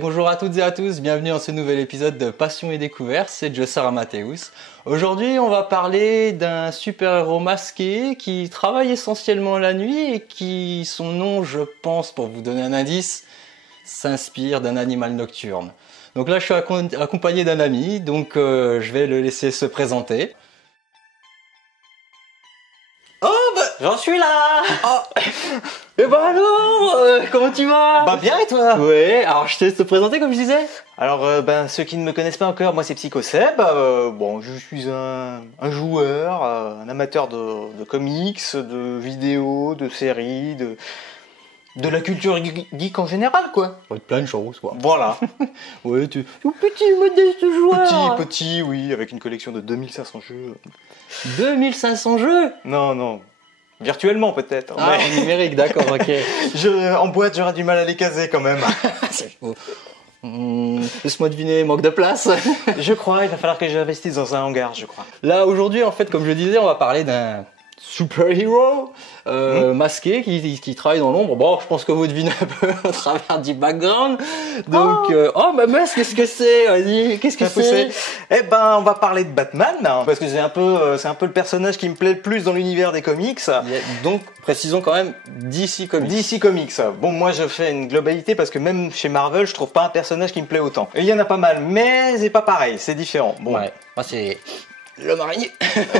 Bonjour à toutes et à tous, bienvenue dans ce nouvel épisode de Passion et Découverte, c'est Jossar Amateus. Aujourd'hui on va parler d'un super-héros masqué qui travaille essentiellement la nuit et qui, son nom je pense, pour vous donner un indice, s'inspire d'un animal nocturne. Donc là je suis accompagné d'un ami, donc je vais le laisser se présenter. J'en suis là. Et bah alors, comment tu vas? Bah bien et toi? Ouais, alors je te laisse te présenter comme je disais. Alors ceux qui ne me connaissent pas encore, moi c'est Psychoseb. Bon, je suis un joueur, un amateur de comics, de vidéos, de séries, de la culture geek en général quoi. Ouais, plein de choses quoi. Voilà. Ouais, tu petit modeste joueur. Petit, oui, avec une collection de 2500 jeux. 2500 jeux? Non. Virtuellement peut-être. Ah, mais... en numérique, d'accord, ok. En boîte, j'aurais du mal à les caser quand même. Laisse-moi deviner, manque de place. Je crois, il va falloir que j'investisse dans un hangar, je crois. Là, aujourd'hui, en fait, comme je disais, on va parler d'un super-héros masqué qui travaille dans l'ombre. Bon, je pense que vous devinez un peu au travers du background. Donc, bah mince, qu'est-ce que c'est? Vas-y, qu'est-ce que c'est? Eh ben, on va parler de Batman, hein, parce que c'est un peu le personnage qui me plaît le plus dans l'univers des comics. Donc, précisons quand même DC Comics. DC Comics. Bon, moi, je fais une globalité parce que même chez Marvel, je trouve pas un personnage qui me plaît autant. Et il y en a pas mal, mais c'est pas pareil, c'est différent. Bon. Ouais, moi c'est l'homme araignée.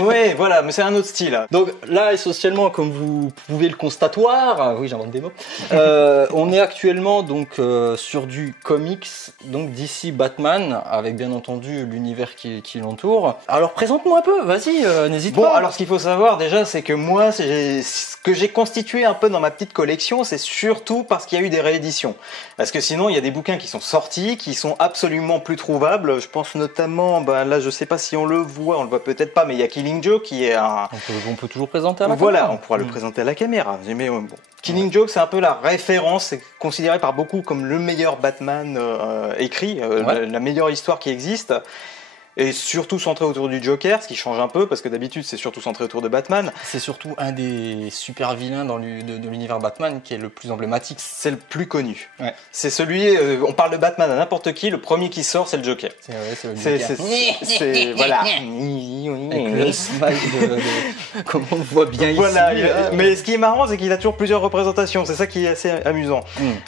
Ouais, voilà, mais c'est un autre style. Donc là, essentiellement, comme vous pouvez le constatoire, oui, j'invente des mots, on est actuellement donc sur du comics, donc DC Batman, avec bien entendu l'univers qui l'entoure. Alors présente-moi un peu, vas-y, n'hésite pas. Bon, alors ce qu'il faut savoir déjà, c'est que moi, ce que j'ai constitué un peu dans ma petite collection, c'est surtout parce qu'il y a eu des rééditions. Parce que sinon, il y a des bouquins qui sont sortis, qui sont absolument plus trouvables. Je pense notamment, là, je sais pas si on le voit, on le voit peut-être pas, mais il y a Killing Joke qui est un... On peut toujours présenter à la caméra. Voilà, on pourra le présenter à la caméra. Mais bon. Killing Joke, c'est un peu la référence, c'est considéré par beaucoup comme le meilleur Batman écrit, la meilleure histoire qui existe. Et surtout centré autour du Joker, ce qui change un peu, parce que d'habitude c'est surtout centré autour de Batman. C'est surtout un des super vilains de l'univers Batman qui est le plus emblématique. C'est le plus connu. Ouais. C'est celui, on parle de Batman à n'importe qui, le premier qui sort c'est le Joker. C'est le Joker. C'est voilà. Avec le smile comme on le voit bien voilà, ici. Mais ce qui est marrant, c'est qu'il a toujours plusieurs représentations, c'est ça qui est assez amusant.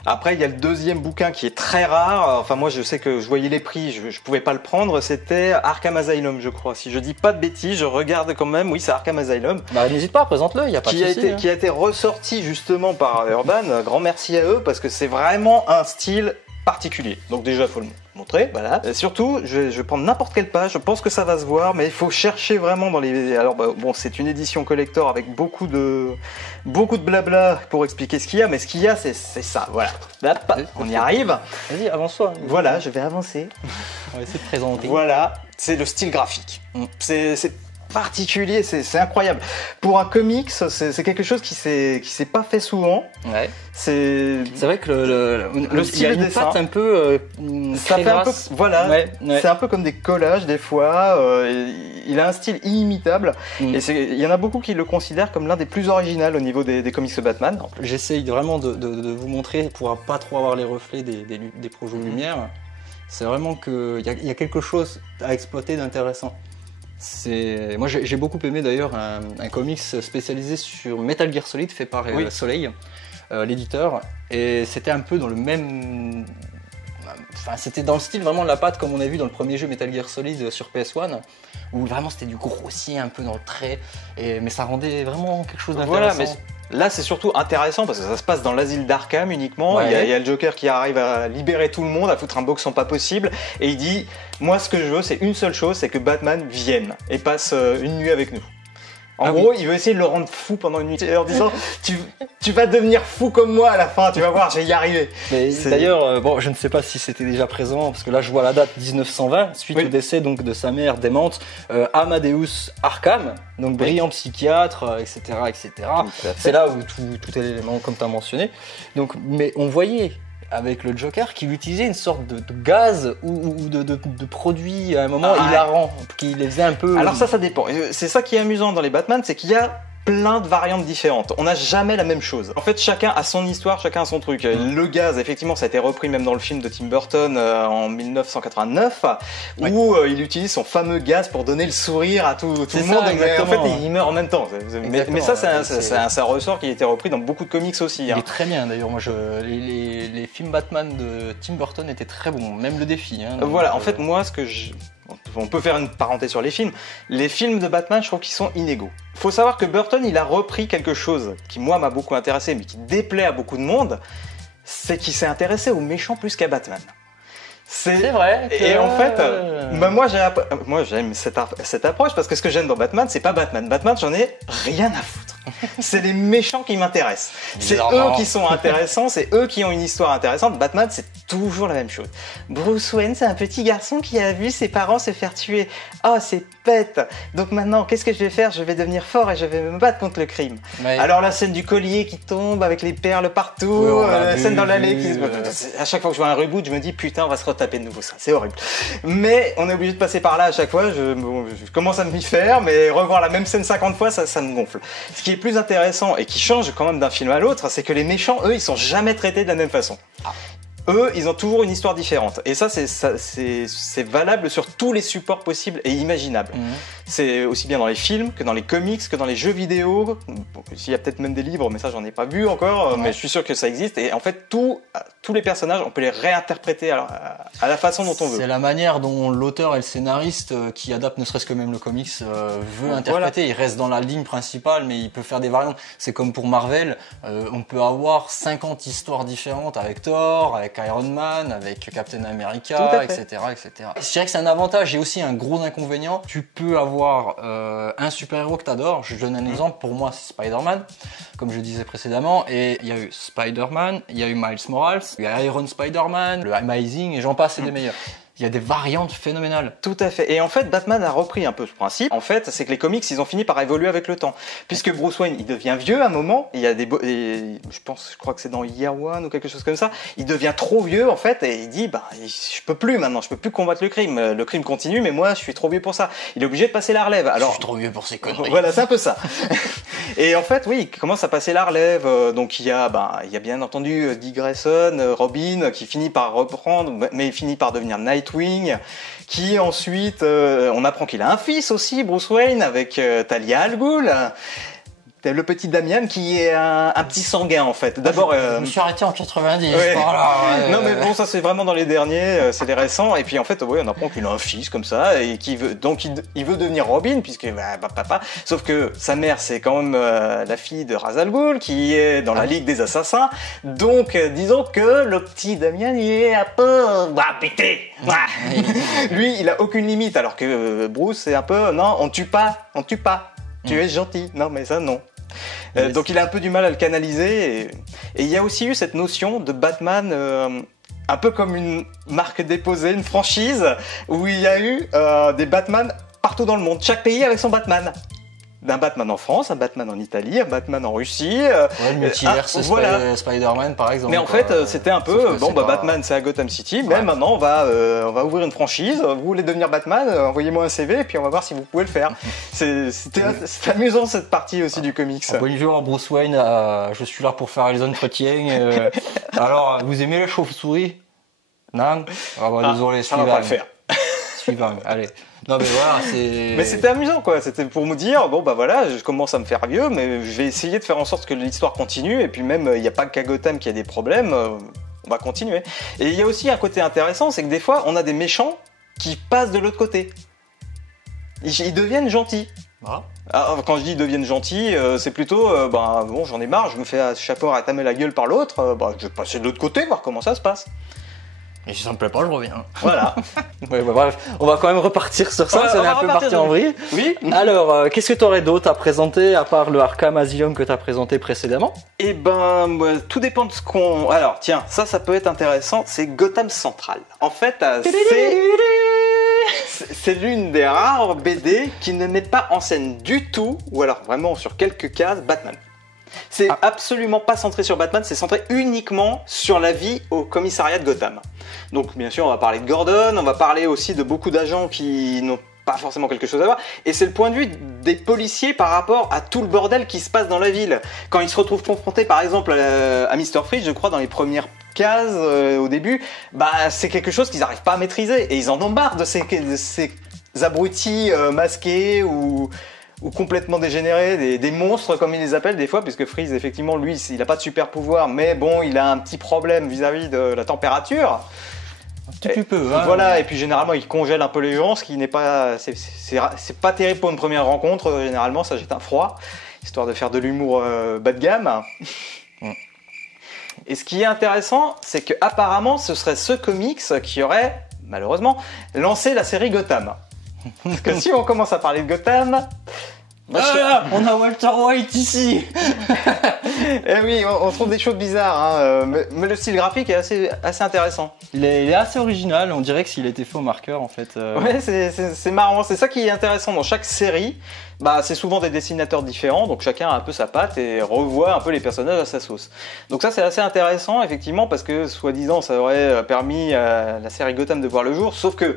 Après, il y a le deuxième bouquin qui est très rare, enfin moi je sais que je voyais les prix, je pouvais pas le prendre, c'était Arkham Asylum, je crois. Si je dis pas de bêtises, je regarde quand même. Oui, c'est Arkham Asylum. Bah, n'hésite pas, présente-le, il y a pas de souci. Qui a été ressorti justement par Urban. Grand merci à eux parce que c'est vraiment un style particulier. Donc déjà, faut le montrer. Voilà. Et surtout, je vais prendre n'importe quelle page. Je pense que ça va se voir, mais il faut chercher vraiment dans les. Alors bon, c'est une édition collector avec beaucoup de blabla pour expliquer ce qu'il y a, mais ce qu'il y a, c'est ça. Voilà. Là, on y arrive. Vas-y, avance-toi. Voilà, je vais avancer. On va essayer de présenter. Voilà, c'est le style graphique. C'est particulier, c'est incroyable. Pour un comics, c'est quelque chose qui s'est pas fait souvent. Ouais. C'est vrai que le style de dessin un peu ça fait un peu, voilà, ouais. C'est un peu comme des collages des fois. Il a un style inimitable et il y en a beaucoup qui le considèrent comme l'un des plus originaux au niveau des comics Batman. J'essaye vraiment de vous montrer pour pas trop avoir les reflets des projets de lumière. C'est vraiment qu'il y a quelque chose à exploiter d'intéressant. Moi j'ai beaucoup aimé d'ailleurs un comics spécialisé sur Metal Gear Solid fait par Soleil, l'éditeur, et c'était un peu dans le même... Enfin, c'était dans le style vraiment de la patte comme on a vu dans le premier jeu Metal Gear Solid sur PS1, où vraiment c'était du grossier un peu dans le trait, mais ça rendait vraiment quelque chose d'intéressant. Voilà, mais là c'est surtout intéressant parce que ça se passe dans l'asile d'Arkham uniquement. Il y a le Joker qui arrive à libérer tout le monde, à foutre un boxon pas possible, et il dit moi ce que je veux c'est une seule chose, c'est que Batman vienne et passe une nuit avec nous. En gros, il veut essayer de le rendre fou pendant une nuit en disant tu vas devenir fou comme moi à la fin, tu vas voir, je vais y arriver. D'ailleurs, bon, je ne sais pas si c'était déjà présent parce que là je vois la date 1920 suite au décès donc de sa mère démente, Amadeus Arkham, donc brillant psychiatre, etc., etc. C'est là où tout est l'élément comme tu as mentionné. Donc, mais on voyait avec le Joker qu'il utilisait une sorte de gaz ou de produit à un moment hilarant, qui les faisait un peu... Alors ça dépend. C'est ça qui est amusant dans les Batman, c'est qu'il y a plein de variantes différentes. On n'a jamais la même chose. En fait, chacun a son histoire, chacun a son truc. Le gaz, effectivement, ça a été repris même dans le film de Tim Burton en 1989, où il utilise son fameux gaz pour donner le sourire à tout le monde. Mais en fait, il meurt en même temps. Mais ça, c'est un ressort qui a été repris dans beaucoup de comics aussi. Il est très bien, d'ailleurs. Moi, les films Batman de Tim Burton étaient très bons, même le défi. Voilà, en fait, moi, on peut faire une parenthèse sur les films. Les films de Batman, je trouve qu'ils sont inégaux. Faut savoir que Burton, il a repris quelque chose qui, moi, m'a beaucoup intéressé, mais qui déplaît à beaucoup de monde, c'est qu'il s'est intéressé aux méchants plus qu'à Batman. C'est vrai. Et en fait, moi j'aime cette approche parce que ce que j'aime dans Batman, c'est pas Batman. Batman, j'en ai rien à foutre. C'est les méchants qui m'intéressent. C'est eux qui sont intéressants, c'est eux qui ont une histoire intéressante. Batman, c'est toujours la même chose. Bruce Wayne, c'est un petit garçon qui a vu ses parents se faire tuer. Oh, c'est bête. Donc maintenant, qu'est-ce que je vais faire? Je vais devenir fort et je vais me battre contre le crime. Mais... Alors la scène du collier qui tombe avec les perles partout, la scène dans l'allée qui... À chaque fois que je vois un reboot, je me dis putain, on va se retaper de nouveau ça. C'est horrible. Mais on est obligé de passer par là à chaque fois. Je commence à m'y faire, mais revoir la même scène 50 fois, ça me gonfle. Ce qui est plus intéressant et qui change quand même d'un film à l'autre, c'est que les méchants, eux, ils sont jamais traités de la même façon. Eux, ils ont toujours une histoire différente. Et ça, c'est valable sur tous les supports possibles et imaginables. C'est aussi bien dans les films que dans les comics, que dans les jeux vidéo. Bon, il y a peut-être même des livres, mais ça, j'en ai pas vu encore. Mais je suis sûr que ça existe. Et en fait, tous les personnages, on peut les réinterpréter à la façon dont on veut. C'est la manière dont l'auteur et le scénariste qui adapte ne serait-ce que même le comics veut interpréter. Il reste dans la ligne principale, mais il peut faire des variantes. C'est comme pour Marvel. On peut avoir 50 histoires différentes avec Thor, avec Iron Man, avec Captain America, etc., etc. Je dirais que c'est un avantage et aussi un gros inconvénient. Tu peux avoir un super-héros que tu adores. Je donne un exemple. Pour moi, c'est Spider-Man, comme je disais précédemment. Et il y a eu Spider-Man, il y a eu Miles Morales, il y a Iron Spider-Man, le Amazing, et j'en passe, c'est des meilleurs. Il y a des variantes phénoménales. Tout à fait. Et en fait, Batman a repris un peu ce principe. En fait, c'est que les comics, ils ont fini par évoluer avec le temps. Puisque Bruce Wayne, il devient vieux à un moment. Il y a je crois que c'est dans Year One ou quelque chose comme ça. Il devient trop vieux, en fait, et il dit, je peux plus maintenant, je peux plus combattre le crime. Le crime continue, mais moi, je suis trop vieux pour ça. Il est obligé de passer la relève. Alors, je suis trop vieux pour ces conneries. Voilà, c'est un peu ça. Et en fait, oui, il commence à passer la relève. Donc, il y a bien entendu Dick Grayson, Robin, qui finit par reprendre, mais il finit par devenir Nightwing, qui ensuite, on apprend qu'il a un fils aussi, Bruce Wayne, avec Talia al Ghul. Le petit Damian qui est un petit sanguin en fait. D'abord, je me suis arrêté en 90. Ouais. Voilà, non mais bon, ça c'est vraiment dans les derniers, c'est les récents. Et puis en fait, on apprend qu'il a un fils comme ça et il veut devenir Robin puisque papa. Sauf que sa mère c'est quand même la fille de Ra's al Ghul qui est dans la Ligue des Assassins. Donc disons que le petit Damian il est un peu pété. Lui, il a aucune limite alors que Bruce c'est un peu non, on tue pas. Tu es gentil. Non mais ça non. Donc il a un peu du mal à le canaliser et il y a aussi eu cette notion de Batman un peu comme une marque déposée, une franchise où il y a eu des Batman partout dans le monde, chaque pays avec son Batman. Un Batman en France, un Batman en Italie, un Batman en Russie. Le multiverse Spider-Man par exemple. Mais en fait, c'était un peu Batman c'est à Gotham City, mais maintenant on va ouvrir une franchise. Vous voulez devenir Batman, envoyez-moi un CV et puis on va voir si vous pouvez le faire. C'est amusant cette partie aussi du comics. Bonjour Bruce Wayne, je suis là pour faire les entretiens. Alors, vous aimez les chauves-souris? Non? Désolé, ça va pas le faire. Suivant, allez. Non mais voilà, Mais c'était amusant quoi, c'était pour me dire, je commence à me faire vieux, mais je vais essayer de faire en sorte que l'histoire continue, et puis même, il n'y a pas qu'à Gotham qui a des problèmes, on va continuer. Et il y a aussi un côté intéressant, c'est que des fois, on a des méchants qui passent de l'autre côté. Ils deviennent gentils. Alors, quand je dis deviennent gentils, c'est plutôt, j'en ai marre, je me fais un chapeau à tamer la gueule par l'autre, je vais passer de l'autre côté, voir comment ça se passe. Et si ça me plaît pas, je reviens. Voilà. Bref, on va quand même repartir sur ça, ça est un peu parti en vrille. Oui. Alors, qu'est-ce que tu aurais d'autre à présenter, à part le Arkham Asylum que tu as présenté précédemment? Tout dépend de ce qu'on... Alors, tiens, ça peut être intéressant, c'est Gotham Central. En fait, c'est l'une des rares BD qui ne met pas en scène du tout, ou alors vraiment sur quelques cases, Batman. C'est absolument pas centré sur Batman, c'est centré uniquement sur la vie au commissariat de Gotham. Donc bien sûr on va parler de Gordon, on va parler aussi de beaucoup d'agents qui n'ont pas forcément quelque chose à voir. Et c'est le point de vue des policiers par rapport à tout le bordel qui se passe dans la ville. Quand ils se retrouvent confrontés par exemple à Mr. Freeze, je crois dans les premières cases au début, bah c'est quelque chose qu'ils n'arrivent pas à maîtriser et ils en ont marre de ces abrutis masqués ou complètement dégénérés, des monstres comme ils les appellent des fois, puisque Freeze effectivement lui il n'a pas de super pouvoir, mais bon il a un petit problème vis-à-vis de la température. Un petit peu, hein, voilà, et puis généralement il congèle un peu les gens, ce qui n'est pas, c'est pas terrible pour une première rencontre. Généralement ça jette un froid, histoire de faire de l'humour bas de gamme. Et ce qui est intéressant, c'est que apparemment ce serait ce comics qui aurait malheureusement lancé la série Gotham. Parce que si on commence à parler de Gotham, on a Walter White ici. Eh oui, on trouve des choses bizarres, hein, mais le style graphique est assez intéressant. Il est assez original, on dirait que s'il a été fait au marqueur en fait. Ouais, c'est marrant, c'est ça qui est intéressant dans chaque série. Bah, c'est souvent des dessinateurs différents, donc chacun a un peu sa patte et revoit un peu les personnages à sa sauce. Donc ça c'est assez intéressant effectivement parce que soi-disant ça aurait permis à la série Gotham de voir le jour, sauf que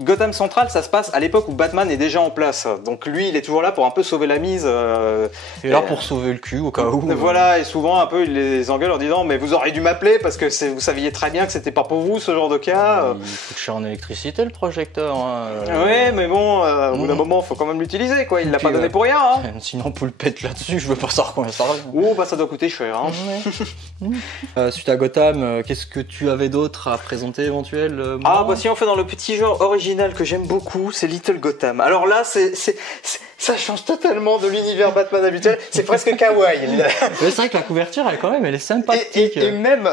Gotham Central ça se passe à l'époque où Batman est déjà en place, donc lui il est toujours là pour un peu sauver la mise. Et là pour sauver le cul au cas où. Voilà, et souvent un peu il les engueule en disant mais vous auriez dû m'appeler parce que vous saviez très bien que c'était pas pour vous ce genre de cas. Il coûte cher en électricité le projecteur. Hein. Ouais mais bon, au bout d'un moment faut quand même l'utiliser quoi. Il l'a pas donné pour rien, hein. Sinon on peut le pète là-dessus, je veux pas savoir combien ça revient. Oh bah ça doit coûter cher, hein. Suite à Gotham, qu'est-ce que tu avais d'autre à présenter éventuellement? Ah bah si on fait dans le petit genre original que j'aime beaucoup, c'est Little Gotham. Alors là ça change totalement de l'univers Batman habituel, c'est presque kawaii. C'est vrai que la couverture elle est sympathique. Et même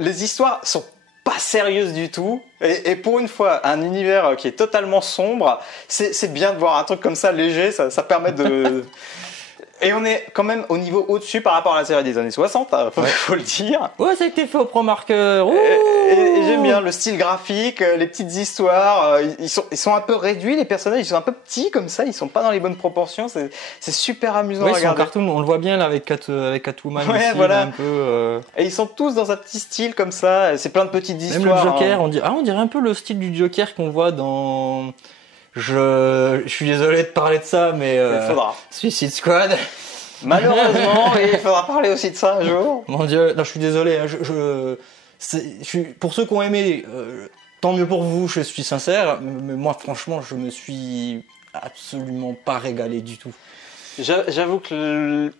les histoires sont pas sérieuse du tout, et pour une fois un univers qui est totalement sombre, c'est bien de voir un truc comme ça léger, ça permet de... Et on est quand même au niveau au-dessus par rapport à la série des années 60, faut le dire. Ouais, ça a été fait au Pro Marqueur. Et j'aime bien le style graphique, les petites histoires, ils sont un peu réduits, les personnages, ils sont un peu petits comme ça, ils sont pas dans les bonnes proportions, c'est super amusant à regarder. Ils sont cartoon, on le voit bien là avec Catwoman ouais, aussi, voilà. un peu. Et ils sont tous dans un petit style comme ça, c'est plein de petites histoires. Même le Joker, hein. on dirait un peu le style du Joker qu'on voit dans... Je suis désolé de parler de ça, mais Suicide Squad. Malheureusement, il faudra parler aussi de ça un jour. Mon Dieu, non, je suis désolé. Hein, pour ceux qui ont aimé, tant mieux pour vous. Je suis sincère, mais moi, franchement, je me suis absolument pas régalé du tout. J'avoue que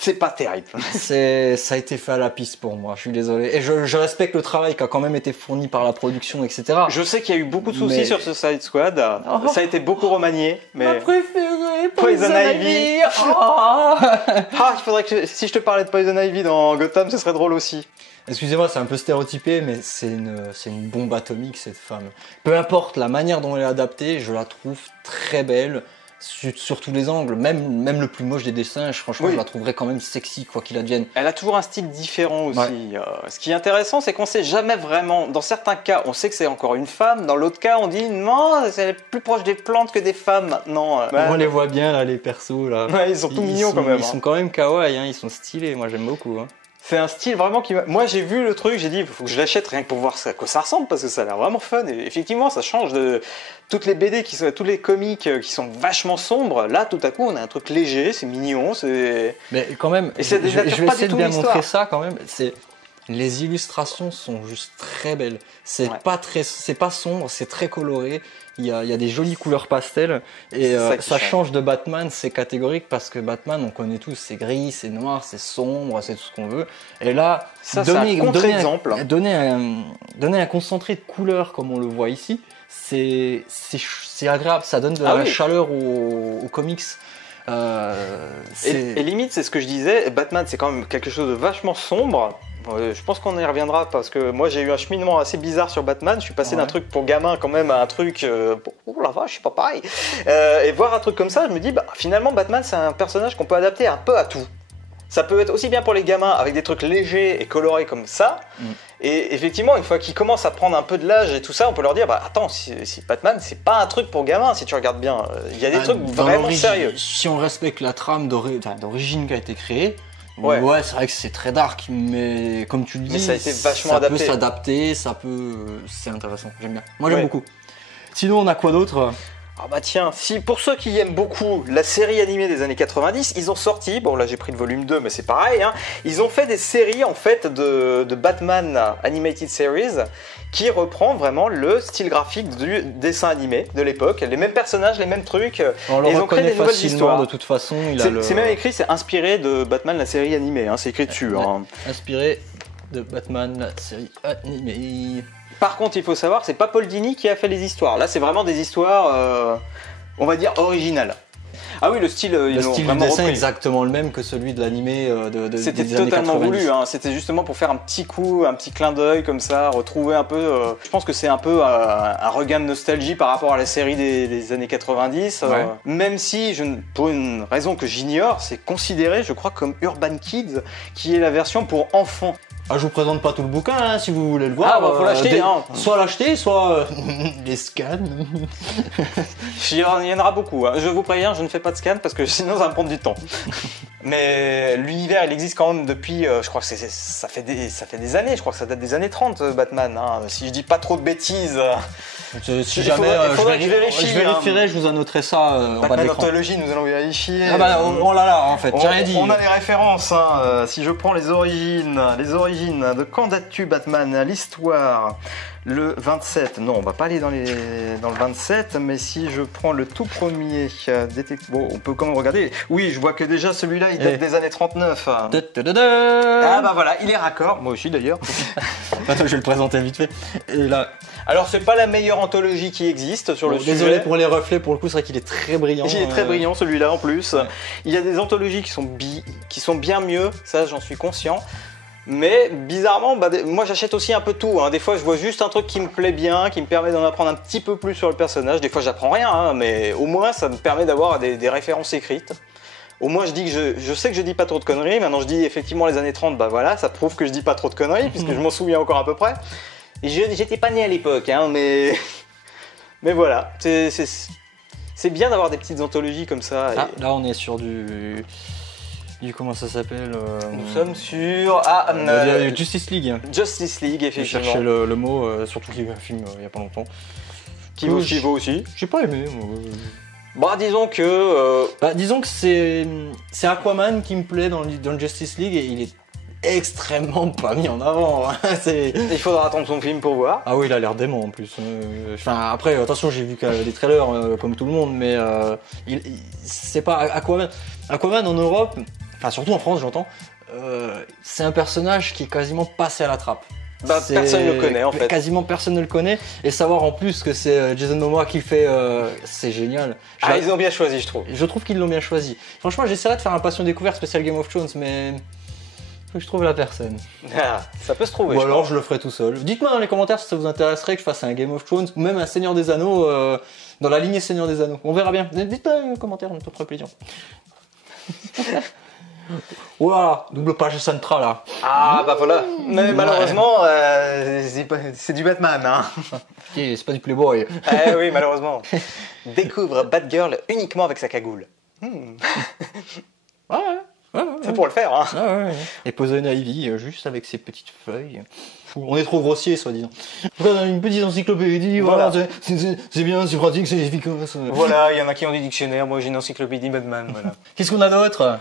c'est pas terrible. Ça a été fait à la piste pour moi, je suis désolé. Et je respecte le travail qui a quand même été fourni par la production, etc. Je sais qu'il y a eu beaucoup de soucis sur ce Suicide Squad. Ça a été beaucoup remanié. Mais... Ma préférée, Poison Ivy. Il faudrait que si je te parlais de Poison Ivy dans Gotham, ce serait drôle aussi. Excusez-moi, c'est un peu stéréotypé, mais c'est une bombe atomique cette femme. Peu importe la manière dont elle est adaptée, je la trouve très belle. Sur tous les angles, même le plus moche des dessins, franchement, je la trouverais quand même sexy, quoi qu'il advienne. Elle a toujours un style différent aussi. Ouais. Ce qui est intéressant, c'est qu'on sait jamais vraiment. Dans certains cas, on sait que c'est encore une femme. Dans l'autre cas, on dit non, c'est plus proche des plantes que des femmes maintenant. On les voit bien là, les persos là. Ouais, ils sont tout mignons quand même. Ils sont quand même kawaii, hein, ils sont stylés. Moi, j'aime beaucoup. Hein. C'est un style vraiment qui... Moi, j'ai vu le truc, j'ai dit, il faut que je l'achète rien que pour voir à quoi ça ressemble, parce que ça a l'air vraiment fun. Et effectivement, ça change de toutes les BD, tous les comics qui sont vachement sombres. Là, tout à coup, on a un truc léger, c'est mignon, c'est... Mais quand même, et je vais essayer de bien montrer ça quand même. Les illustrations sont juste très belles. C'est pas sombre, c'est très coloré. Il y a des jolies couleurs pastel et ça change de Batman, c'est catégorique parce que Batman, on connaît tous, c'est gris, c'est noir, c'est sombre, c'est tout ce qu'on veut. Et là, donner un concentré de couleurs comme on le voit ici, c'est agréable, ça donne de la chaleur aux comics. Et limite, c'est ce que je disais, Batman, c'est quand même quelque chose de vachement sombre. Je pense qu'on y reviendra parce que moi j'ai eu un cheminement assez bizarre sur Batman. Je suis passé d'un truc pour gamin quand même à un truc oh la vache, c'est pas pareil. Et voir un truc comme ça, je me dis finalement Batman c'est un personnage qu'on peut adapter un peu à tout. Ça peut être aussi bien pour les gamins avec des trucs légers et colorés comme ça. Et effectivement, une fois qu'ils commencent à prendre un peu de l'âge et tout ça, on peut leur dire attends, si Batman c'est pas un truc pour gamins si tu regardes bien. Il y a des trucs vraiment sérieux. Si on respecte la trame d'origine qui a été créée. Ouais, c'est vrai que c'est très dark, mais comme tu le dis, ça a été vachement adapté. Ça peut s'adapter, c'est intéressant, j'aime bien. Moi j'aime beaucoup. Sinon, on a quoi d'autre ? Ah bah tiens, si pour ceux qui aiment beaucoup la série animée des années 90, ils ont sorti, bon là j'ai pris le volume 2 mais c'est pareil, hein, ils ont fait des séries en fait de Batman Animated Series qui reprend vraiment le style graphique du dessin animé de l'époque, les mêmes personnages, les mêmes trucs, On le et ils ont créé reconnaît des nouvelles facilement histoires. de toute façon. C'est même écrit, c'est inspiré de Batman la série animée, hein, c'est écrit dessus. Ouais. Hein. Inspiré de Batman, la série animée. Par contre, il faut savoir, c'est pas Paul Dini qui a fait les histoires. Là, c'est vraiment des histoires, on va dire, originales. Ah oui, le style, ils Le l'ont style du vraiment dessin est repris. exactement le même que celui de l'animé C'était des années totalement 90. voulu, hein. C'était justement pour faire un petit coup, un petit clin d'œil comme ça, retrouver un peu. Je pense que c'est un peu un regain de nostalgie par rapport à la série des années 90. Ouais. Même si, pour une raison que j'ignore, c'est considéré, je crois, comme Urban Kids, qui est la version pour enfants. Ah, je vous présente pas tout le bouquin hein, si vous voulez le voir. Ah, bah, faut l'acheter, hein. Soit l'acheter, soit les scans. Il y en aura beaucoup. Hein. Je vous préviens, je ne fais pas de scan parce que sinon ça va me prendre du temps. Mais l'univers, il existe quand même depuis, je crois que ça fait des années, je crois que ça date des années 30, Batman. Hein. Si je dis pas trop de bêtises. Si jamais il faudrait que je vérifie, je vérifierai, je vous annoterai ça en bas de Batman l'écran. Anthologie, nous allons vérifier. Ah bah on l'a là en fait, j'ai rien dit. On a les références. Hein. Si je prends les origines de quand date-tu Batman, l'histoire, le 27. Non, on va pas aller dans le 27, mais si je prends le tout premier bon, on peut quand même regarder. Oui, je vois que déjà celui-là, il date des années 39. Ah bah voilà, il est raccord. Moi aussi d'ailleurs. Attends, je vais le présenter vite fait. Et là, Alors c'est pas la meilleure anthologie qui existe sur le sujet. désolé pour les reflets, pour le coup, c'est vrai qu'il est très brillant. Il est très brillant celui-là en plus. Ouais. Il y a des anthologies qui sont bien mieux, ça j'en suis conscient. Mais bizarrement, moi j'achète aussi un peu tout. Hein. Des fois je vois juste un truc qui me plaît bien, qui me permet d'en apprendre un petit peu plus sur le personnage. Des fois j'apprends rien, hein, mais au moins ça me permet d'avoir des références écrites. Au moins je dis que je sais que je dis pas trop de conneries. Maintenant je dis effectivement les années 30, bah voilà, ça prouve que je dis pas trop de conneries puisque je m'en souviens encore à peu près. Et j'étais pas né à l'époque, hein, mais voilà, c'est bien d'avoir des petites anthologies comme ça. Ah, là on est sur du comment ça s'appelle Nous sommes sur Justice League. Justice League, J'ai effectivement. cherché le mot, surtout qu'il y a eu un film il y a pas longtemps. Qui vaut aussi. J'ai pas aimé. Moi. Bah disons que... Disons que c'est Aquaman qui me plaît dans le Justice League et il est extrêmement pas mis en avant. Hein. il faudra attendre son film pour voir. Ah oui, il a l'air dément en plus. Enfin, après, attention, j'ai vu des trailers comme tout le monde, mais c'est pas Aquaman. Aquaman en Europe, enfin surtout en France, j'entends, c'est un personnage qui est quasiment passé à la trappe. Personne ne le connaît en fait. Quasiment personne ne le connaît. Et savoir en plus que c'est Jason Momoa qui fait, c'est génial. Ils ont bien choisi, je trouve. Je trouve qu'ils l'ont bien choisi. Franchement, j'essaierai de faire un Passion Découverte spécial Game of Thrones, mais faut que je trouve la personne. Ça peut se trouver. Ou alors je le ferai tout seul. Dites-moi dans les commentaires si ça vous intéresserait que je fasse un Game of Thrones ou même un Seigneur des Anneaux dans la lignée Seigneur des Anneaux. On verra bien. Dites-moi dans les commentaires, on te fera plaisir. Voilà, double page centrale là. Ah bah voilà. Mais malheureusement, c'est du Batman. Hein. C'est pas du Playboy. Eh oui, malheureusement. Découvre Batgirl uniquement avec sa cagoule. Ouais. C'est pour le faire. Hein. Ouais. Et Poison Ivy, juste avec ses petites feuilles. On est trop grossier, soi-disant. On a une petite encyclopédie, voilà. C'est bien, c'est pratique, c'est efficace. Voilà, il y en a qui ont des dictionnaires, moi j'ai une encyclopédie Batman. Voilà. Qu'est-ce qu'on a d'autre?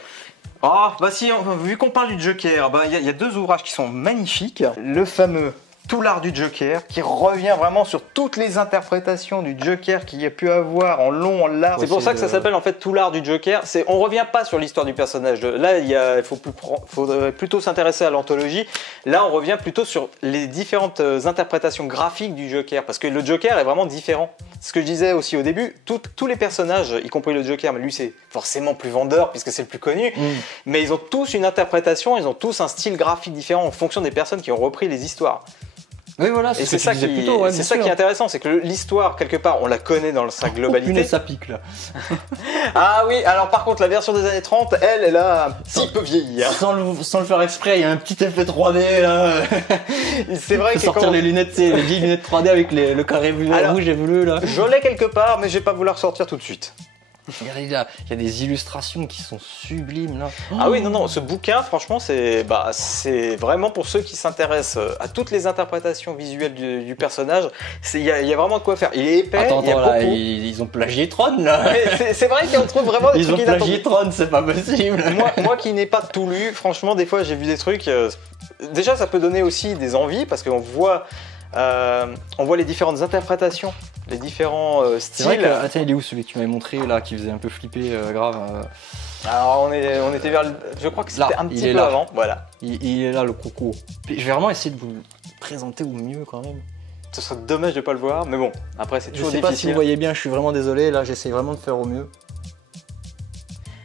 Vu qu'on parle du Joker, il y a deux ouvrages qui sont magnifiques. Le fameux Tout l'art du Joker, qui revient vraiment sur toutes les interprétations du Joker qu'il y a pu avoir en long, en large. C'est pour ça que ça s'appelle en fait Tout l'art du Joker. On revient pas sur l'histoire du personnage. Là, il faudrait plutôt s'intéresser à l'anthologie. Là, on revient plutôt sur les différentes interprétations graphiques du Joker, parce que le Joker est vraiment différent. Ce que je disais aussi au début, tous les personnages, y compris le Joker, mais lui c'est forcément plus vendeur puisque c'est le plus connu, mais ils ont tous une interprétation, ils ont tous un style graphique différent en fonction des personnes qui ont repris les histoires. Oui, voilà, et c'est ça qui est intéressant, c'est que l'histoire, quelque part, on la connaît dans sa globalité. Ça pique là. Ah oui, alors par contre, la version des années 30, elle a un petit peu vieilli. Hein. Sans le faire exprès, il y a un petit effet 3D là. C'est vrai que sortir les lunettes, les vieilles lunettes 3D avec le carré rouge et bleu là. Je l'ai quelque part, mais je vais pas vous la ressortir tout de suite. Regardez là, il y a des illustrations qui sont sublimes là. Ah oui, non, ce bouquin, franchement, c'est vraiment pour ceux qui s'intéressent à toutes les interprétations visuelles du personnage. Il y a vraiment de quoi faire. Il est épais, Attends, il y a là, beaucoup. ils ont plagié Tron là. C'est vrai qu'on trouve vraiment des Ils ont trucs plagié inattendus. Tron, c'est pas possible. Moi qui n'ai pas tout lu, franchement, des fois j'ai vu des trucs. Déjà, ça peut donner aussi des envies parce qu'on voit les différentes interprétations, les différents C'est vrai styles. que, attends, il est où celui que tu m'avais montré là, qui faisait un peu flipper, grave Alors on était vers, je crois que c'était Là, un il petit est peu là. avant. Voilà. il est là le coco. Puis, je vais vraiment essayer de vous le présenter au mieux quand même. Ce serait dommage de pas le voir, mais bon, après c'est Je toujours sais pas si difficile. vous voyez bien, je suis vraiment désolé, là j'essaie vraiment de faire au mieux.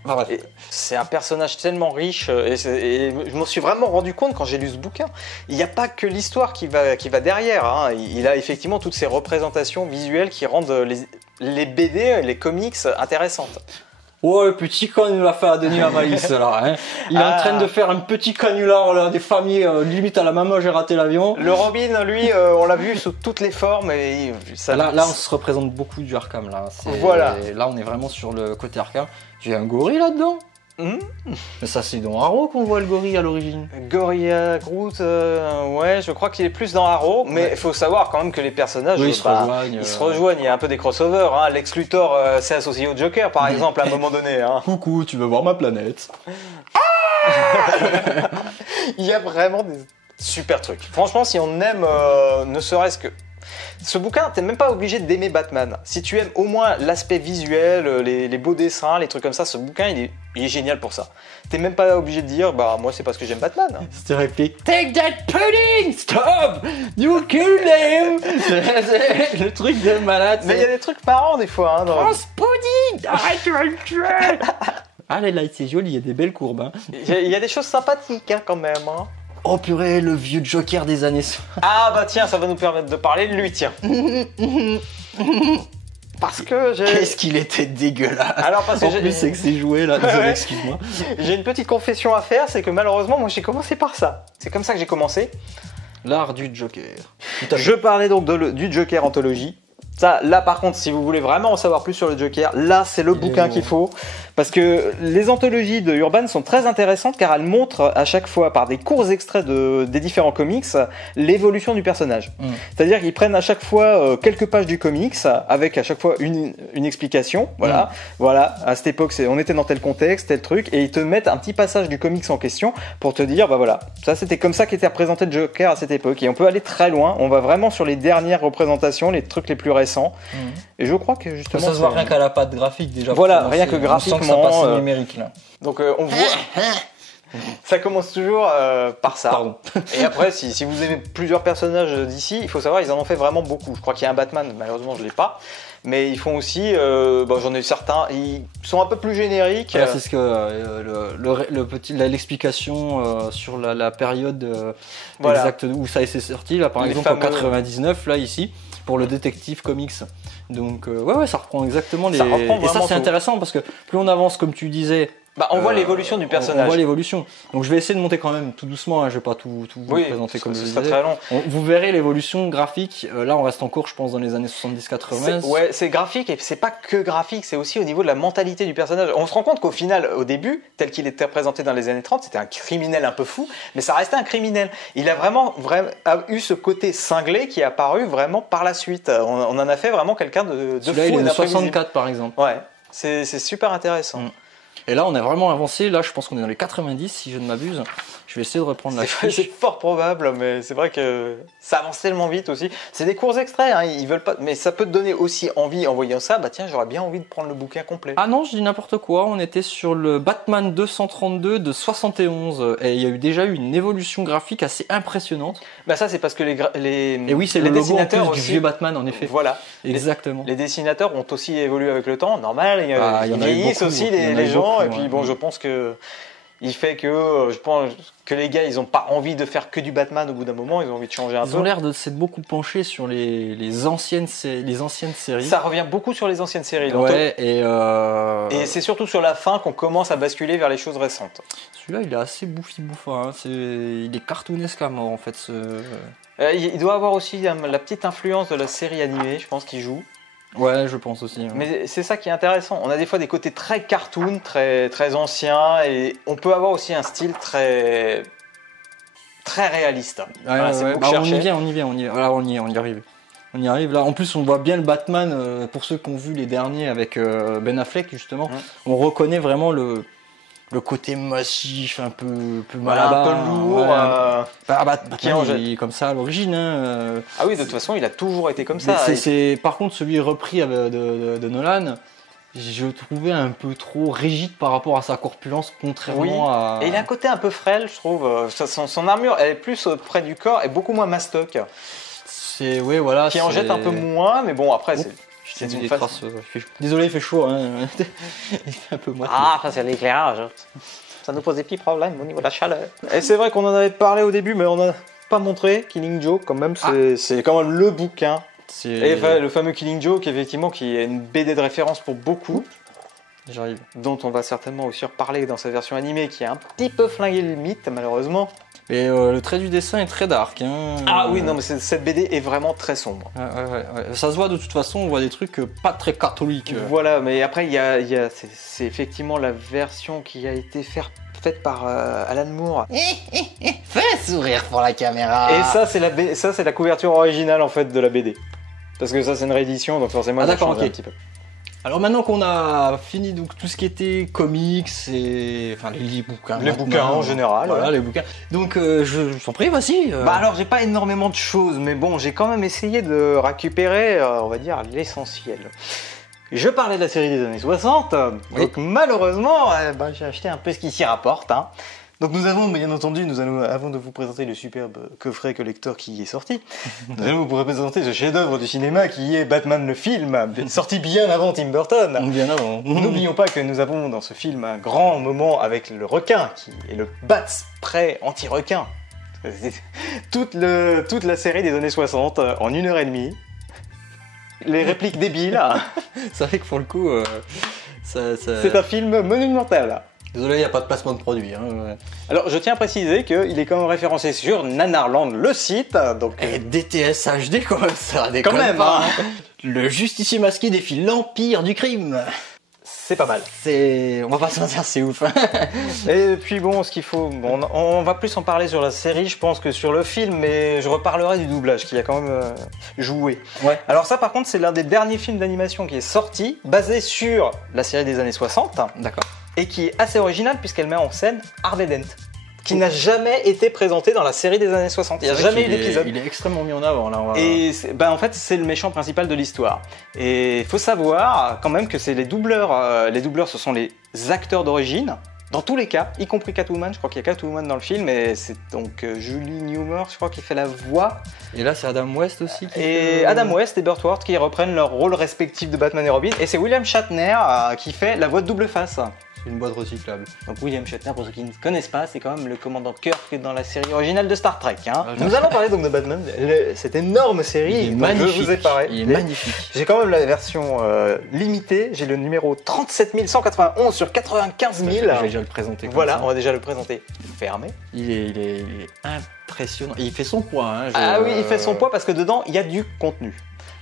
Enfin, bref. Et c'est un personnage tellement riche et je m'en suis vraiment rendu compte quand j'ai lu ce bouquin. Il n'y a pas que l'histoire qui va derrière. Hein. Il a effectivement toutes ces représentations visuelles qui rendent les BD, les comics intéressantes. Oh, le petit canular fait à Denis Amalis là. Hein. Il est en train de faire un petit canular là, des familles, limite à la maman, j'ai raté l'avion. Le Robin, lui, on l'a vu sous toutes les formes. Et Là, on se représente beaucoup du Arkham là. Voilà. Là, on est vraiment sur le côté Arkham. J'ai un gorille là-dedans. Mais ça, c'est dans Arrow qu'on voit le gorille à l'origine. Gorilla Groot, ouais, je crois qu'il est plus dans Arrow, mais il faut savoir quand même que les personnages, Oui, ils se rejoignent. Ils se rejoignent, il y a un peu des crossovers. Hein. Lex Luthor s'est associé au Joker, par exemple, à un moment donné. Hein. Coucou, tu veux voir ma planète? Il y a vraiment des super trucs. Franchement, si on aime ne serait-ce que... Ce bouquin, t'es même pas obligé d'aimer Batman. Si tu aimes au moins l'aspect visuel, les beaux dessins, les trucs comme ça, ce bouquin, il est génial pour ça. T'es même pas obligé de dire, bah moi c'est parce que j'aime Batman. C'était réplique. Take that pudding! Stop! You killed him! C'est le truc de malade. Mais il y a des trucs marrants des fois. Hein, dans... Prends ce pudding! Arrête de le tuer! Ah là, c'est joli, il y a des belles courbes. Hein. Il y a des choses sympathiques hein, quand même. Hein. Oh purée, le vieux Joker des années. Ah bah tiens, ça va nous permettre de parler de lui, tiens. Parce que j'ai... Qu'est-ce qu'il était dégueulasse. Alors parce que en plus, c'est que c'est joué là, désolé, Ouais. excuse-moi. J'ai une petite confession à faire, c'est que malheureusement, moi j'ai commencé par ça. C'est comme ça que j'ai commencé. L'art du Joker. Je parlais donc du Joker Anthologie. Ça, là par contre, si vous voulez vraiment en savoir plus sur le Joker, là c'est le bouquin qu'il faut. Parce que les anthologies de Urban sont très intéressantes car elles montrent à chaque fois par des courts extraits des différents comics l'évolution du personnage. C'est-à-dire qu'ils prennent à chaque fois quelques pages du comics avec à chaque fois une explication. Voilà, voilà. À cette époque, on était dans tel contexte, tel truc, et ils te mettent un petit passage du comics en question pour te dire, bah voilà, ça c'était comme ça qu'était représenté le Joker à cette époque. Et on peut aller très loin. On va vraiment sur les dernières représentations, les trucs les plus récents. Et je crois que justement ça se voit rien qu'à la patte graphique déjà. Voilà, rien que graphiquement. On sent que ça passe au numérique là. Donc on voit. Ça commence toujours par ça. Pardon. Et après, si vous aimez plusieurs personnages d'ici, il faut savoir, ils en ont fait vraiment beaucoup. Je crois qu'il y a un Batman, malheureusement je ne l'ai pas. Mais ils font aussi, j'en ai certains, ils sont un peu plus génériques. Voilà, c'est ce que l'explication sur la période Voilà. exacte où ça s'est sorti là, par Les exemple fameux... en 99 là ici pour le détective comics. Donc ouais, ça reprend exactement les. Ça reprend et ça vraiment c'est tout. intéressant parce que plus on avance, comme tu disais. Bah, on voit l'évolution du personnage. On voit l'évolution. Donc je vais essayer de monter quand même tout doucement, hein, je vais pas tout vous présenter comme je ce le serait disais. très long. Vous verrez l'évolution graphique. Là on reste encore, je pense, dans les années 70-80. Ouais, c'est graphique et c'est pas que graphique, c'est aussi au niveau de la mentalité du personnage. On se rend compte qu'au final, au début, tel qu'il était présenté dans les années 30, c'était un criminel un peu fou, mais ça restait un criminel. Il a vraiment eu ce côté cinglé qui est apparu vraiment par la suite. On en a fait vraiment quelqu'un de fou. Là il est et de d'imprévisible. 64 par exemple. Ouais, c'est super intéressant. Et là, on a vraiment avancé. Là, je pense qu'on est dans les 90, si je ne m'abuse. Je vais essayer de reprendre la C'est fiche. fort probable, mais c'est vrai que ça avance tellement vite aussi. C'est des courts extraits, hein, ils veulent pas, mais ça peut te donner aussi envie en voyant ça. Bah tiens, j'aurais bien envie de prendre le bouquin complet. Ah non, je dis n'importe quoi. On était sur le Batman 232 de 71. Et il y a déjà eu une évolution graphique assez impressionnante. Bah ça, c'est parce que Et oui, c'est les le logo en dessinateurs plus du aussi. vieux Batman, en effet. Voilà. Exactement. Les dessinateurs ont aussi évolué avec le temps, normal. il y en Ils a eu vieillissent beaucoup, aussi il y en a les eu gens. beaucoup, Et puis ouais. bon, je pense que il fait que je pense que les gars, ils ont pas envie de faire que du Batman au bout d'un moment. Ils ont envie de changer un Ils peu. ont l'air de s'être beaucoup penchés sur les anciennes séries. Ça revient beaucoup sur les anciennes séries. Ouais, et c'est surtout sur la fin qu'on commence à basculer vers les choses récentes. Celui-là, il est assez bouffi-bouffin. Hein. Il est cartoonesque à mort, en fait. Il doit avoir aussi la petite influence de la série animée, je pense, qui joue. Ouais, je pense aussi. Ouais. Mais c'est ça qui est intéressant. On a des fois des côtés très cartoon, très, très anciens, et on peut avoir aussi un style très, très réaliste. Voilà, c'est le mot que je on y cherchais. vient, Voilà, on y arrive. On y arrive là. En plus, on voit bien le Batman. Pour ceux qui ont vu les derniers avec Ben Affleck justement, on reconnaît vraiment le côté massif, un peu Voilà, malabar, un peu lourd. Batman, il est comme ça à l'origine. Hein. Ah oui, de toute façon, il a toujours été comme ça. Par contre, celui repris de Nolan, je le trouvais un peu trop rigide par rapport à sa corpulence, contrairement à. Et il a un côté un peu frêle, je trouve. Son armure, elle est plus près du corps et beaucoup moins mastoc. Voilà. Qui en jette un peu moins, mais bon, après, c'est une phase. Désolé, il fait chaud. Hein. Il fait un peu moins. Ah, ça c'est l'éclairage. Ça nous pose des petits problèmes au niveau de la chaleur. Et c'est vrai qu'on en avait parlé au début, mais on n'a pas montré Killing Joke. Quand même, c'est quand même le bouquin. Et le fameux Killing Joke, effectivement, qui est une BD de référence pour beaucoup. J'arrive. Dont on va certainement aussi reparler dans sa version animée, qui a un petit peu flingué le mythe, malheureusement. Et le trait du dessin est très dark. Hein. Ah oui, non, mais cette BD est vraiment très sombre. Ouais. Ça se voit de toute façon, on voit des trucs pas très catholiques. Voilà, mais après, c'est effectivement la version qui a été faite par Alan Moore. Fais sourire pour la caméra. Et ça, c'est la couverture originale en fait de la BD. Parce que ça, c'est une réédition, donc forcément, d'accord, un petit peu. Alors maintenant qu'on a fini donc tout ce qui était comics et les bouquins, les bouquins en général, voilà les bouquins. Donc je t'en prie, vas-y. Bah alors j'ai pas énormément de choses, mais bon, j'ai quand même essayé de récupérer, on va dire, l'essentiel. Je parlais de la série des années 60, donc malheureusement, j'ai acheté un peu ce qui s'y rapporte. Hein. Donc nous avons, bien entendu, avant de vous présenter le superbe coffret collector qui est sorti, nous allons vous présenter ce chef-d'œuvre du cinéma qui est Batman le film, sorti bien avant Tim Burton. Bien avant. N'oublions pas que nous avons dans ce film un grand moment avec le requin, qui est le Bat-Spray anti-requin. Toute la série des années 60 en 1h30. Les répliques débiles. Ça fait que pour le coup, c'est un film monumental. Désolé, il n'y a pas de placement de produit. Hein. Alors, je tiens à préciser qu'il est quand même référencé sur Nanarland, le site. Donc... Et DTS HD, quand même, ça quand même, hein. Le justicier masqué défie l'empire du crime. C'est pas mal. On va pas se mentir, c'est ouf. Et puis bon, ce qu'il faut... Bon, on va plus en parler sur la série, je pense, que sur le film, mais je reparlerai du doublage, qui a quand même joué. Ouais. Alors ça, par contre, c'est l'un des derniers films d'animation qui est sorti, basé sur la série des années 60. D'accord. Et qui est assez originale puisqu'elle met en scène Harvey Dent, qui n'a jamais été présenté dans la série des années 60. Il n'y a jamais eu d'épisode. Il est extrêmement mis en avant là. Et en fait, c'est le méchant principal de l'histoire. Et il faut savoir quand même que c'est les doubleurs. Les doubleurs, ce sont les acteurs d'origine. Dans tous les cas, y compris Catwoman, je crois qu'il y a Catwoman dans le film, et c'est donc Julie Newmar, je crois, qui fait la voix. Et là, c'est Adam West aussi Adam West et Burt Ward qui reprennent leur rôle respectif de Batman et Robin. Et c'est William Shatner qui fait la voix de Double Face. Une boîte recyclable. Donc William Shatner, pour ceux qui ne connaissent pas, c'est quand même le commandant Kirk dans la série originale de Star Trek. Hein. Nous allons parler donc de Batman, cette énorme série. Magnifique. Je vous ai parlé. Il est magnifique. J'ai quand même la version limitée. J'ai le numéro 37 191 sur 95 000. Je vais déjà le présenter. Voilà, on va déjà le présenter. Fermé. Il est impressionnant. Et il fait son poids. Hein, Ah oui, il fait son poids parce que dedans, il y a du contenu.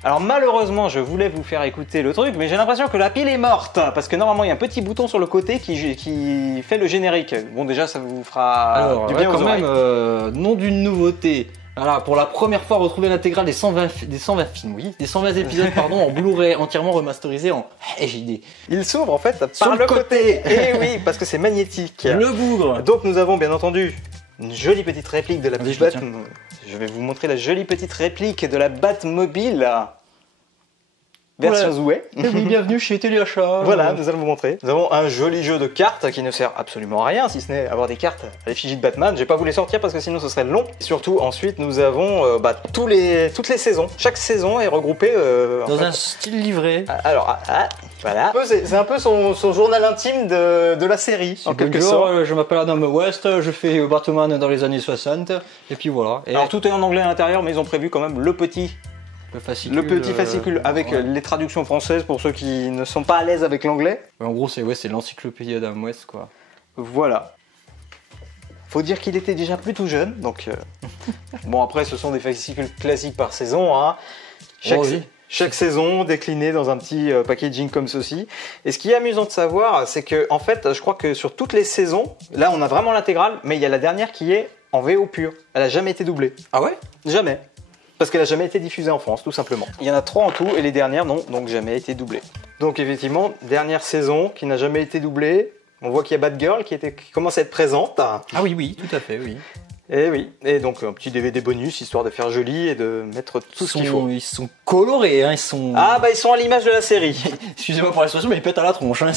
Alors malheureusement, je voulais vous faire écouter le truc, mais j'ai l'impression que la pile est morte, parce que normalement il y a un petit bouton sur le côté qui fait le générique. Bon déjà ça vous fera du bien aux oreilles. Nom d'une nouveauté. Voilà, pour la première fois, retrouver l'intégrale des 120 films, des 120 épisodes en Blu-ray entièrement remasterisé en HD. Il s'ouvre en fait par le côté. Et oui, parce que c'est magnétique. Le bougre. Donc nous avons bien entendu une jolie petite réplique de la Batmobile. Je vais vous montrer la jolie petite réplique de la Batmobile. Version Zouet. Et oui, bienvenue chez Téléachat. Voilà, nous allons vous montrer. Nous avons un joli jeu de cartes qui ne sert absolument à rien, si ce n'est avoir des cartes à l'effigie de Batman. Je vais pas vous les sortir parce que sinon ce serait long. Et surtout, ensuite, nous avons toutes les saisons. Chaque saison est regroupée dans un style livré. Alors, voilà. C'est un peu son journal intime de la série, en quelque sorte. Je m'appelle Adam West, je fais Batman dans les années 60. Et puis voilà. Alors tout est en anglais à l'intérieur, mais ils ont prévu quand même le petit fascicule avec les traductions françaises pour ceux qui ne sont pas à l'aise avec l'anglais. En gros, c'est l'encyclopédie Adam West, quoi. Voilà. Faut dire qu'il était déjà plutôt jeune, donc... Bon, après, ce sont des fascicules classiques par saison, hein. Chaque saison déclinée dans un petit packaging comme ceci. Et ce qui est amusant de savoir, c'est que en fait, je crois que sur toutes les saisons, là on a vraiment l'intégrale, mais il y a la dernière qui est en VO pur. Elle a jamais été doublée. Ah ouais? Jamais. Parce qu'elle a jamais été diffusée en France, tout simplement. Il y en a 3 en tout, et les dernières n'ont donc jamais été doublées. Donc effectivement, dernière saison qui n'a jamais été doublée. On voit qu'il y a Batgirl qui commence à être présente. Ah oui, tout à fait, oui. Et oui, et donc un petit DVD bonus, histoire de faire joli et de mettre tout ce qu'il faut. Ils sont colorés, hein, ils sont... Ah bah ils sont à l'image de la série. Excusez-moi pour l'expression, mais ils pètent à la tronche. Hein,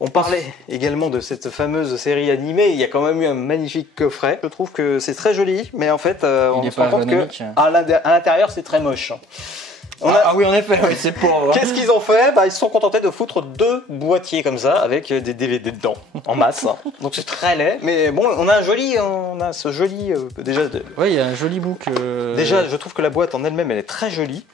On parlait également de cette fameuse série animée, il y a quand même eu un magnifique coffret. Je trouve que c'est très joli, mais en fait, on se rend compte qu'à l'intérieur c'est très moche. Ah oui, en effet, oui, c'est pauvre. Qu'est-ce qu'ils ont fait? Ils se sont contentés de foutre 2 boîtiers comme ça, avec des DVD dedans, en masse. Donc c'est très laid, mais bon, on a ce joli... déjà, ouais, il y a un joli book. Déjà, je trouve que la boîte en elle-même, elle est très jolie.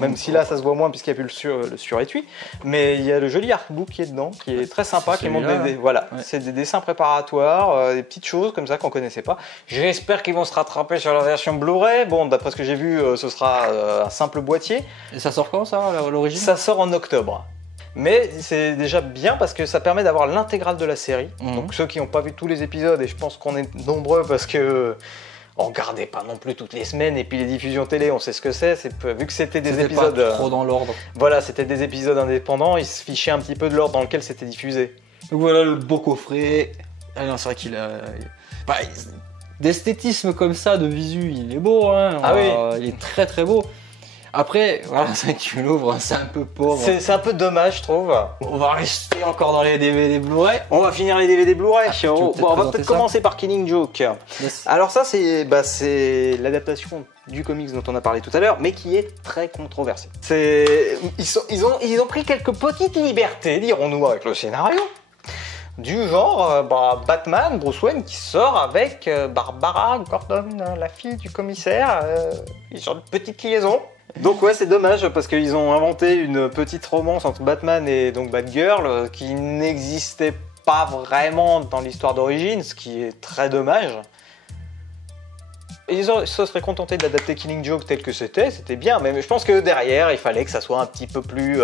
Même si là, ça se voit moins puisqu'il n'y a plus le surétui. Mais il y a le joli artbook qui est dedans, qui est très sympa, qui montre voilà, ouais. C'est des dessins préparatoires, des petites choses comme ça qu'on connaissait pas. J'espère qu'ils vont se rattraper sur la version Blu-ray. Bon, d'après ce que j'ai vu, ce sera un simple boîtier. Et ça sort quand, ça, à l'origine? Ça sort en octobre. Mais c'est déjà bien parce que ça permet d'avoir l'intégrale de la série. Donc ceux qui n'ont pas vu tous les épisodes, et je pense qu'on est nombreux parce que... On regardait pas non plus toutes les semaines, et puis les diffusions télé, on sait ce que c'est. Vu que c'était des épisodes pas trop dans l'ordre. Voilà, c'était des épisodes indépendants, ils se fichaient un petit peu de l'ordre dans lequel c'était diffusé. Donc voilà le beau coffret. Ah non, c'est vrai qu'il a d'esthétisme comme ça, de visu, il est beau, hein. Ah oui. Il est très très beau. Après, voilà, c'est vrai que tu l'ouvres, c'est un peu pauvre. C'est un peu dommage, je trouve. On va rester encore dans les DVD Blu-ray. On va finir les DVD Blu-ray. On va peut-être commencer par Killing Joke. Yes. Alors ça, c'est l'adaptation du comics dont on a parlé tout à l'heure, mais qui est très controversée. Ils ont pris quelques petites libertés, dirons-nous, avec le scénario. Du genre, Batman, Bruce Wayne qui sort avec Barbara Gordon, la fille du commissaire. Ils ont une petite liaison. Donc ouais, c'est dommage parce qu'ils ont inventé une petite romance entre Batman et donc Batgirl qui n'existait pas vraiment dans l'histoire d'origine, ce qui est très dommage. Ils se seraient contentés d'adapter Killing Joke tel que c'était bien, mais je pense que derrière, il fallait que ça soit un petit peu plus...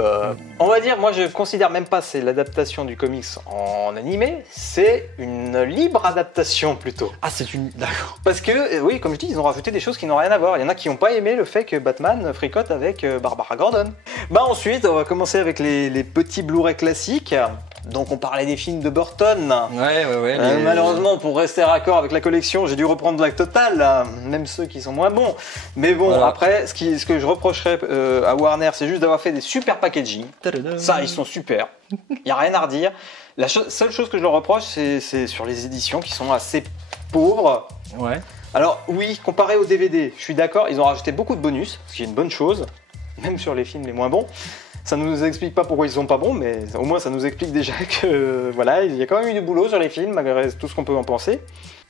On va dire, moi je considère même pas c'est l'adaptation du comics en animé, c'est une libre adaptation plutôt. Ah, c'est une... D'accord. Parce que, oui, comme je dis, ils ont rajouté des choses qui n'ont rien à voir. Il y en a qui n'ont pas aimé le fait que Batman fricote avec Barbara Gordon. Ensuite, on va commencer avec les petits Blu-ray classiques. Donc on parlait des films de Burton. Ouais. Malheureusement, pour rester raccord avec la collection, j'ai dû reprendre la totale, même ceux qui sont moins bons. Mais bon, voilà. Après, ce que je reprocherais à Warner, c'est juste d'avoir fait des super packaging. Ça, ils sont super. Il n'y a rien à redire. La seule chose que je leur reproche, c'est sur les éditions qui sont assez pauvres. Ouais. Alors oui, comparé aux DVD, je suis d'accord, ils ont rajouté beaucoup de bonus, ce qui est une bonne chose, même sur les films les moins bons. Ça ne nous explique pas pourquoi ils sont pas bons, mais au moins ça nous explique déjà que voilà, il y a quand même eu du boulot sur les films, malgré tout ce qu'on peut en penser.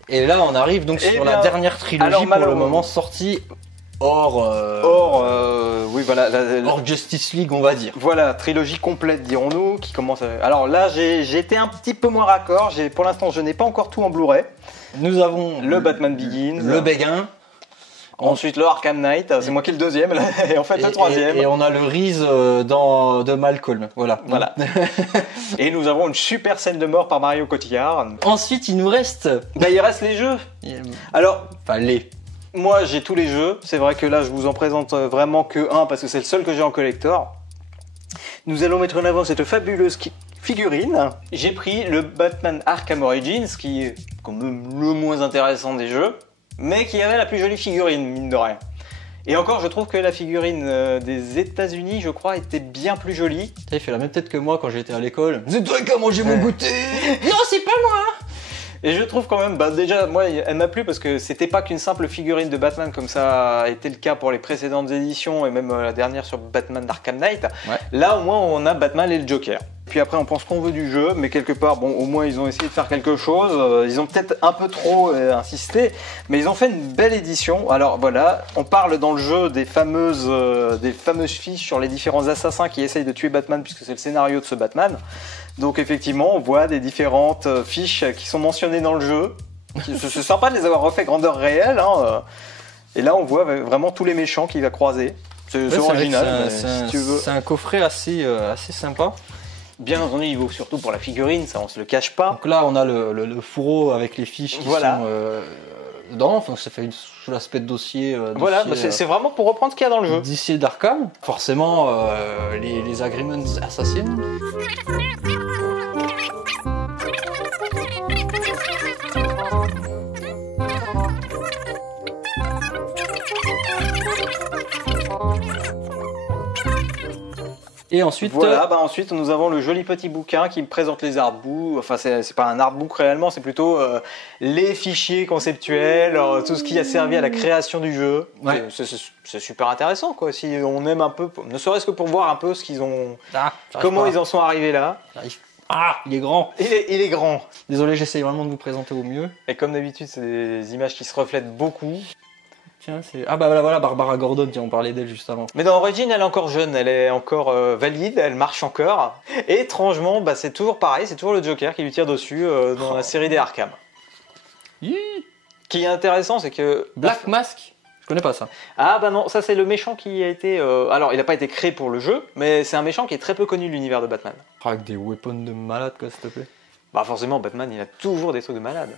Et là, on arrive donc sur la dernière trilogie pour le moment sortie hors Justice League, on va dire. Voilà, trilogie complète, dirons-nous, qui commence. Alors là, j'ai été un petit peu moins raccord. Pour l'instant, je n'ai pas encore tout en Blu-ray. Nous avons le Batman Begins, le Béguin. Ensuite le Arkham Knight, c'est moi qui est le deuxième, et en fait le troisième. Et on a le Reese de Malcolm, voilà. Et nous avons une super scène de mort par Mario Cotillard. Ensuite, il nous reste... il reste les jeux. Alors... Enfin, Moi, j'ai tous les jeux. C'est vrai que là, je vous en présente vraiment que un, parce que c'est le seul que j'ai en collector. Nous allons mettre en avant cette fabuleuse figurine. J'ai pris le Batman Arkham Origins, qui est comme le moins intéressant des jeux, mais qui avait la plus jolie figurine, mine de rien. Et encore, je trouve que la figurine des États-Unis, je crois, était bien plus jolie. Il fait la même tête que moi quand j'étais à l'école. C'est toi qui as mangé mon goûter. Non, c'est pas moi. Et je trouve quand même, déjà, moi, elle m'a plu parce que c'était pas qu'une simple figurine de Batman comme ça a été le cas pour les précédentes éditions et même la dernière sur Batman Arkham Knight. Ouais. Là, au moins, on a Batman et le Joker. Puis après, on pense qu'on veut du jeu, mais quelque part, bon, au moins, ils ont essayé de faire quelque chose. Ils ont peut-être un peu trop insisté, mais ils ont fait une belle édition. Alors voilà, on parle dans le jeu des fameuses fiches sur les différents assassins qui essayent de tuer Batman, puisque c'est le scénario de ce Batman. Donc effectivement, on voit des différentes fiches qui sont mentionnées dans le jeu. C'est sympa de les avoir refait grandeur réelle. Hein. Et là, on voit vraiment tous les méchants qu'il va croiser. C'est Ouais, c'est vrai que original, mais c'est si tu veux. c'est un coffret assez sympa. Bien entendu, il vaut surtout pour la figurine, ça on se le cache pas. Donc là, on a le fourreau avec les fiches qui Voilà. sont dedans. Enfin, ça fait sous l'aspect de dossier. Voilà, bah, dossier, c'est vraiment pour reprendre ce qu'il y a dans le jeu. Dossier d'Arkham. Forcément, les agreements assassins. Et ensuite, Voilà, bah ensuite nous avons le joli petit bouquin qui me présente les artbooks. Enfin, c'est pas un artbook réellement, c'est plutôt les fichiers conceptuels, tout ce qui a servi à la création du jeu. Ouais. C'est super intéressant, quoi. Si on aime un peu, ne serait-ce que pour voir un peu ce qu'ils ont, j'arrive comment pas. ils en sont arrivés là. Il est grand. Il est grand. Désolé, j'essaye vraiment de vous présenter au mieux. Et comme d'habitude, c'est des images qui se reflètent beaucoup. Tiens, c'est... Ah bah voilà, Barbara Gordon, tiens, on parlait d'elle juste avant. Mais dans Origin, elle est encore jeune, elle est encore valide, elle marche encore. Et étrangement, bah, c'est toujours pareil, c'est toujours le Joker qui lui tire dessus dans la série des Arkham. Hi. Ce qui est intéressant, c'est que... Black Mask. Je connais pas ça. Ah bah non, ça c'est le méchant qui a été... Alors, il n'a pas été créé pour le jeu, mais c'est un méchant qui est très peu connu de l'univers de Batman. Avec des weapons de malade, quoi, s'il te plaît. Bah forcément, Batman, il a toujours des trucs de malade.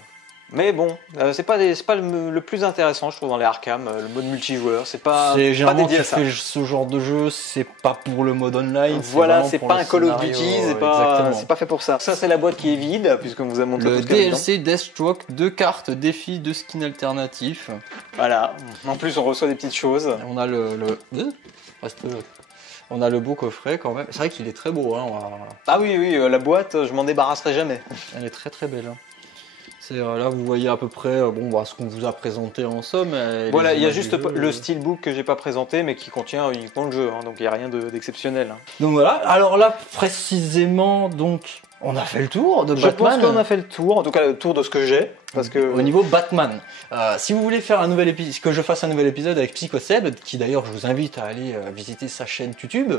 Mais bon, c'est pas le plus intéressant, je trouve, dans les Arkham, le mode multijoueur. C'est pas généralement dédié tu à ça. fais ce genre de jeu, c'est pas pour le mode online. Voilà, c'est pour pas le un Call of scénario, Duty, exactement. c'est pas fait pour ça. Ça, c'est la boîte qui est vide, puisqu'on vous a montré Le tout ce qu'il y avait dedans. DLC Deathstroke, 2 cartes, défis, 2 skins alternatifs. Voilà. En plus, on reçoit des petites choses. On a on a le beau coffret quand même. C'est vrai qu'il est très beau, hein. Ah oui, oui, la boîte, je m'en débarrasserai jamais. Elle est très très belle. Hein. C'est, là, vous voyez à peu près ce qu'on vous a présenté en somme. Voilà, il y a les juste images du jeu, le steelbook que j'ai pas présenté, mais qui contient uniquement le jeu, hein, donc il n'y a rien d'exceptionnel. Hein. Donc voilà, alors là précisément, donc on a fait le tour de Je Batman. pense qu'on a fait le tour, en tout cas le tour de ce que j'ai. Parce que... Au niveau Batman, si vous voulez faire un nouvel épisode, que je fasse un nouvel épisode avec PsychoSeb, qui d'ailleurs je vous invite à aller visiter sa chaîne YouTube.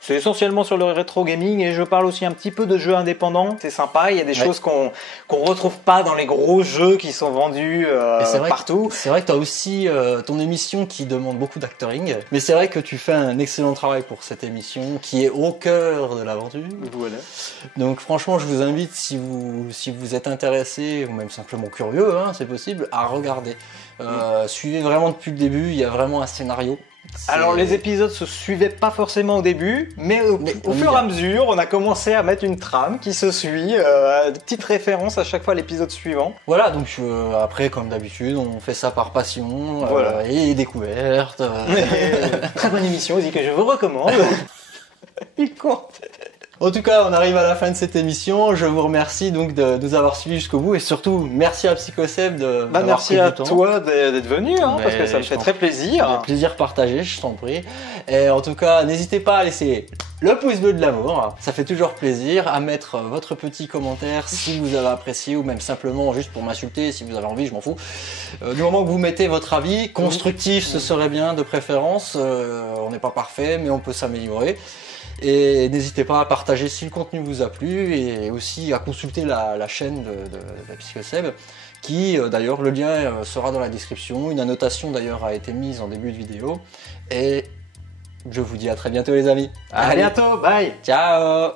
C'est essentiellement sur le rétro gaming et je parle aussi un petit peu de jeux indépendants. C'est sympa, il y a des choses qu'on retrouve pas dans les gros jeux qui sont vendus partout. C'est vrai que tu as aussi ton émission qui demande beaucoup d'actoring, mais c'est vrai que tu fais un excellent travail pour cette émission qui est au cœur de l'aventure. Voilà. Donc franchement, je vous invite, si vous êtes intéressé ou même simplement curieux, hein, c'est possible, à regarder. Suivez vraiment depuis le début, il y a vraiment un scénario. Alors les épisodes se suivaient pas forcément au début, mais au fur et à mesure, on a commencé à mettre une trame qui se suit, de petites références à chaque fois à l'épisode suivant. Voilà, donc après, comme d'habitude, on fait ça par passion Voilà. et découverte. Très bonne émission aussi que je vous recommande. Il compte. En tout cas, on arrive à la fin de cette émission. Je vous remercie donc de nous avoir suivis jusqu'au bout et surtout merci à PsychoSeb de Merci à toi d'être venu, hein, parce que ça me je fait t'en très prie. plaisir. Plaisir partagé, je t'en prie. Et en tout cas, n'hésitez pas à laisser le pouce bleu de l'amour, ça fait toujours plaisir, à mettre votre petit commentaire si vous avez apprécié ou même simplement juste pour m'insulter si vous avez envie, je m'en fous. Du moment que vous mettez votre avis, constructif ce serait bien de préférence, on n'est pas parfait mais on peut s'améliorer. Et n'hésitez pas à partager si le contenu vous a plu et aussi à consulter la chaîne de PsychoSeb qui d'ailleurs le lien sera dans la description, une annotation d'ailleurs a été mise en début de vidéo et je vous dis à très bientôt les amis. À bientôt, bye. Ciao.